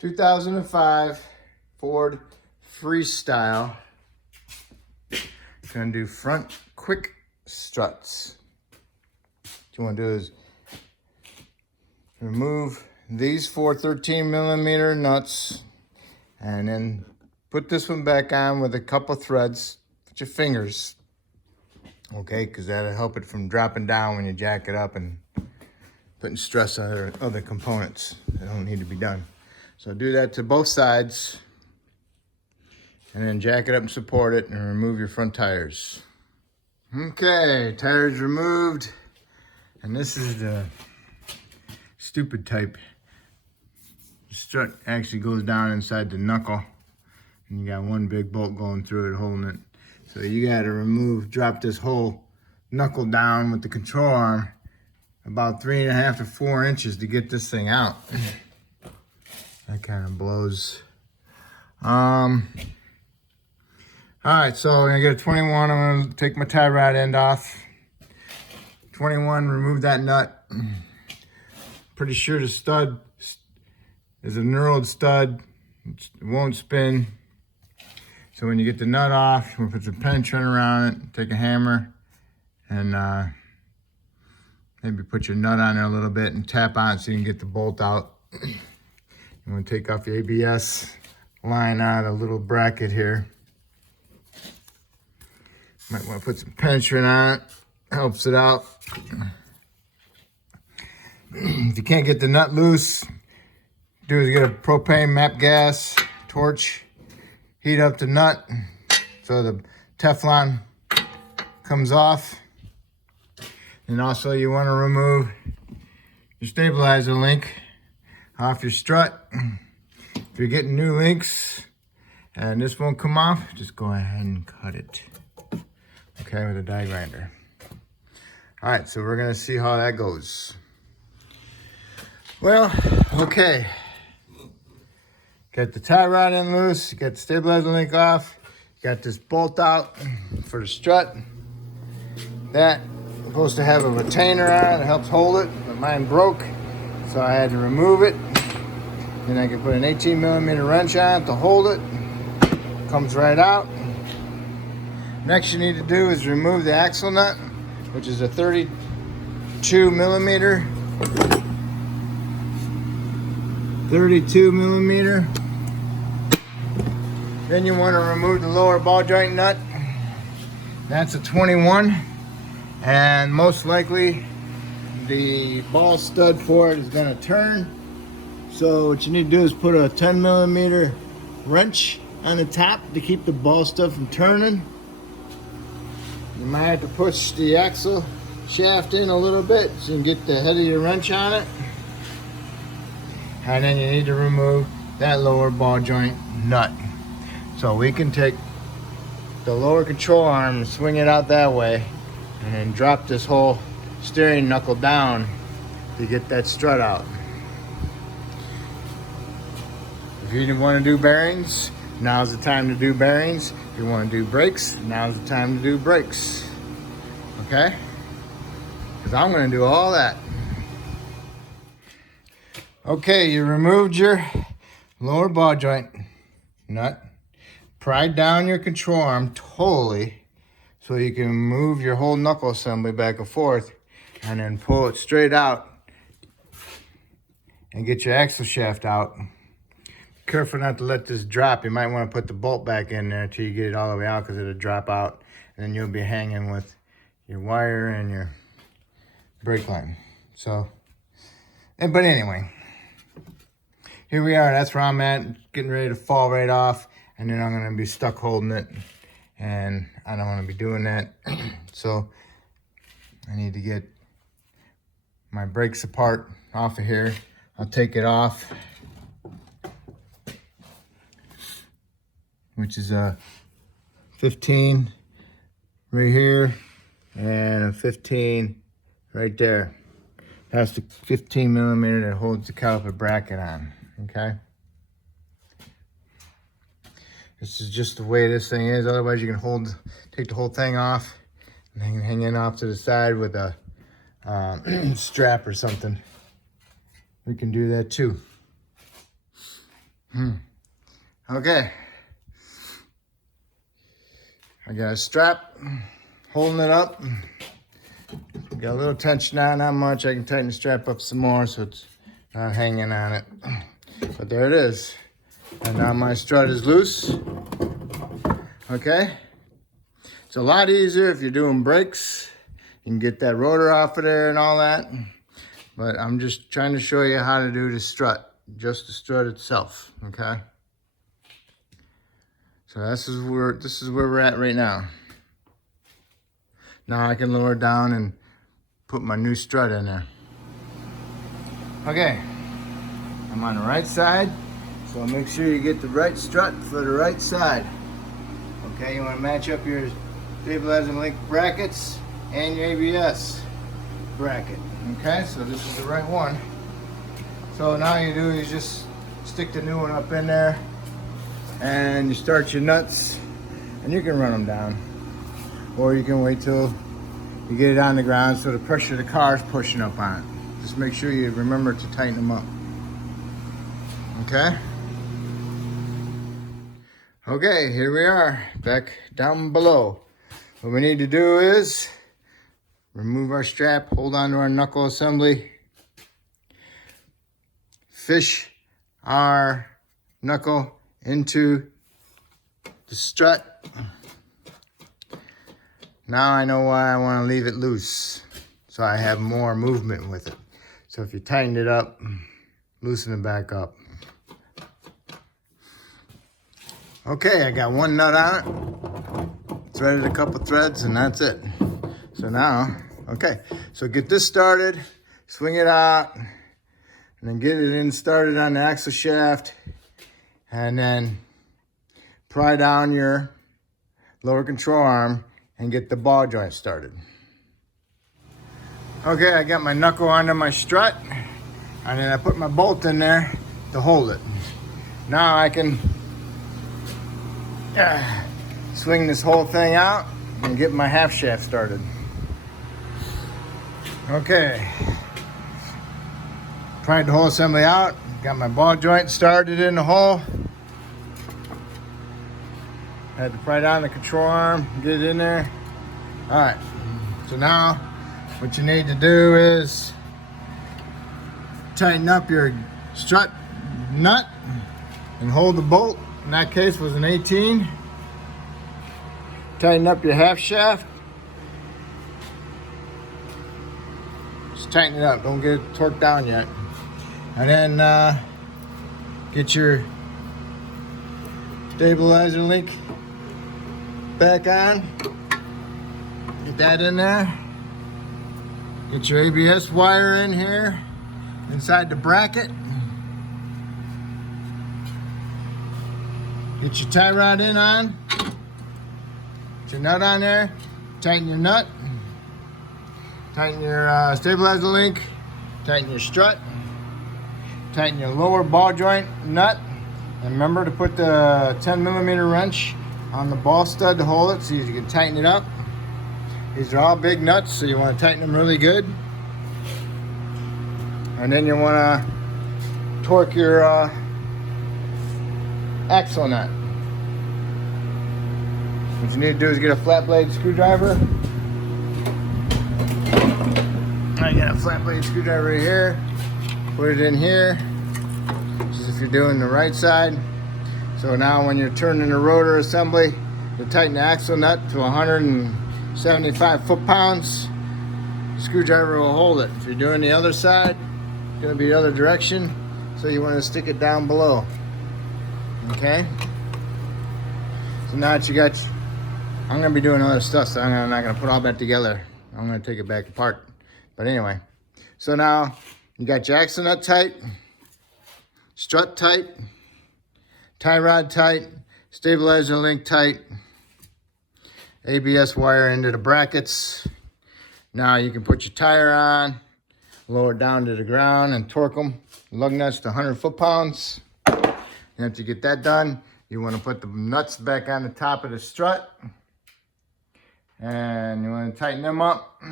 2005 Ford Freestyle. Gonna do front quick struts. What you want to do is remove these 4 13mm nuts and then put this one back on with a couple threads with your fingers, okay, because that'll help it from dropping down when you jack it up and putting stress on other components that don't need to be done. So do that to both sides and then jack it up and support it and remove your front tires. Okay, tires removed, and this is the stupid type. The strut actually goes down inside the knuckle, and you got one big bolt going through it holding it. So you got to drop this whole knuckle down with the control arm about 3.5 to 4 inches to get this thing out. That kind of blows. All right, so I'm gonna get a 21. I'm gonna take my tie rod end off. 21, remove that nut. Pretty sure the stud is a knurled stud. It won't spin. So when you get the nut off, we'll put some penetrant around it, take a hammer, and maybe put your nut on there a little bit and tap on it so you can get the bolt out. I'm gonna take off the ABS line out of a little bracket here. Might want to put some penetrant on it, helps it out. If you can't get the nut loose, do is get a propane map gas torch, heat up the nut so the Teflon comes off. And also you want to remove your stabilizer link off your strut. If you're getting new links and this won't come off, just go ahead and cut it. Okay, with a die grinder. All right, so we're gonna see how that goes. Well, okay. Got the tie rod in loose, got the stabilizer link off, got this bolt out for the strut. That is supposed to have a retainer on it that helps hold it, but mine broke, so I had to remove it. Then I can put an 18mm wrench on it to hold it. Comes right out. Next you need to do is remove the axle nut, which is a 32mm. 32mm. Then you want to remove the lower ball joint nut. That's a 21. And most likely the ball stud for it is going to turn. So what you need to do is put a 10mm wrench on the top to keep the ball stud from turning. You might have to push the axle shaft in a little bit so you can get the head of your wrench on it. And then you need to remove that lower ball joint nut. So we can take the lower control arm and swing it out that way and then drop this whole steering knuckle down to get that strut out. If you want to do bearings, now's the time to do bearings. If you want to do brakes, now's the time to do brakes. Okay? Because I'm going to do all that. Okay, you removed your lower ball joint nut. Pried down your control arm totally so you can move your whole knuckle assembly back and forth and then pull it straight out and get your axle shaft out. Careful not to let this drop. You might want to put the bolt back in there until you get it all the way out because it'll drop out and then you'll be hanging with your wire and your brake line. So, but anyway, here we are. That's where I'm at, getting ready to fall right off, and then I'm going to be stuck holding it, and I don't want to be doing that. So I need to get my brakes apart off of here. I'll take it off, which is a 15 right here and a 15 right there. That's the 15mm that holds the caliper bracket on, okay? This is just the way this thing is. Otherwise you can take the whole thing off and hang it off to the side with a strap or something. We can do that too. Okay. I got a strap holding it up. Got a little tension on, not much. I can tighten the strap up some more so it's not hanging on it. But there it is. And now my strut is loose. Okay. It's a lot easier if you're doing brakes. You can get that rotor off of there and all that. But I'm just trying to show you how to do the strut. Just the strut itself. Okay. So this is where we're at right now. Now I can lower down and put my new strut in there. Okay, I'm on the right side, so make sure you get the right strut for the right side. Okay, you want to match up your stabilizing link brackets and your ABS bracket. Okay, so this is the right one. So now you do is just stick the new one up in there and you start your nuts and you can run them down. Or you can wait till you get it on the ground so the pressure of the car is pushing up on it. Just make sure you remember to tighten them up. Okay? Okay, here we are, back down below. What we need to do is remove our strap, hold on to our knuckle assembly, fish our knuckle into the strut. Now I know why I want to leave it loose, so I have more movement with it. So if you tighten it up, loosen it back up. Okay, I got one nut on it, threaded a couple threads, and that's it. So now, okay, so get this started, swing it out, and then get it in started on the axle shaft, and then pry down your lower control arm and get the ball joint started. Okay, I got my knuckle under my strut, and then I put my bolt in there to hold it. Now I can swing this whole thing out and get my half shaft started. Okay, pried the whole assembly out, got my ball joint started in the hole. Had to pry down the control arm, get it in there. All right, so now what you need to do is tighten up your strut nut and hold the bolt. In that case was an 18. Tighten up your half shaft. Just tighten it up, don't get it torqued down yet. And then get your stabilizer link back on. Get that in there. Get your ABS wire in here, inside the bracket. Get your tie rod in on. Get your nut on there. Tighten your nut. Tighten your stabilizer link. Tighten your strut. Tighten your lower ball joint nut. And remember to put the 10mm wrench on the ball stud to hold it so you can tighten it up. These are all big nuts, so you want to tighten them really good. And then you want to torque your axle nut. What you need to do is get a flat blade screwdriver. I got a flat blade screwdriver right here. Put it in here, just if you're doing the right side. So now when you're turning the rotor assembly, you tighten the axle nut to 175 foot-pounds. The screwdriver will hold it. If you're doing the other side, it's going to be the other direction, so you want to stick it down below. Okay? So now that you got, I'm going to be doing other stuff, so I'm not going to put all that together. I'm going to take it back apart. But anyway, so now you got your axle nut tight, strut tight, tie rod tight, stabilizer link tight, ABS wire into the brackets. Now you can put your tire on, lower it down to the ground and torque them. Lug nuts to 100 foot-pounds. And after you get that done, you want to put the nuts back on the top of the strut. And you want to tighten them up.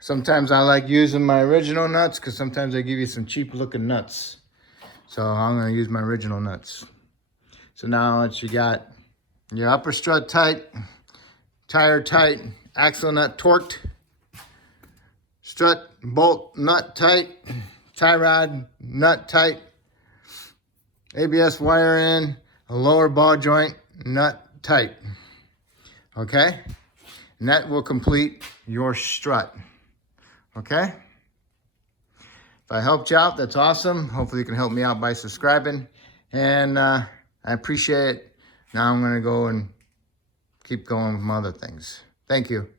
Sometimes I like using my original nuts because sometimes they give you some cheap looking nuts. So I'm gonna use my original nuts. So now once you got your upper strut tight, tire tight, axle nut torqued, strut bolt nut tight, tie rod nut tight, ABS wire in, a lower ball joint nut tight. Okay? And that will complete your strut. Okay? If I helped you out, that's awesome. Hopefully you can help me out by subscribing. And I appreciate it. Now I'm going to go and keep going with my other things. Thank you.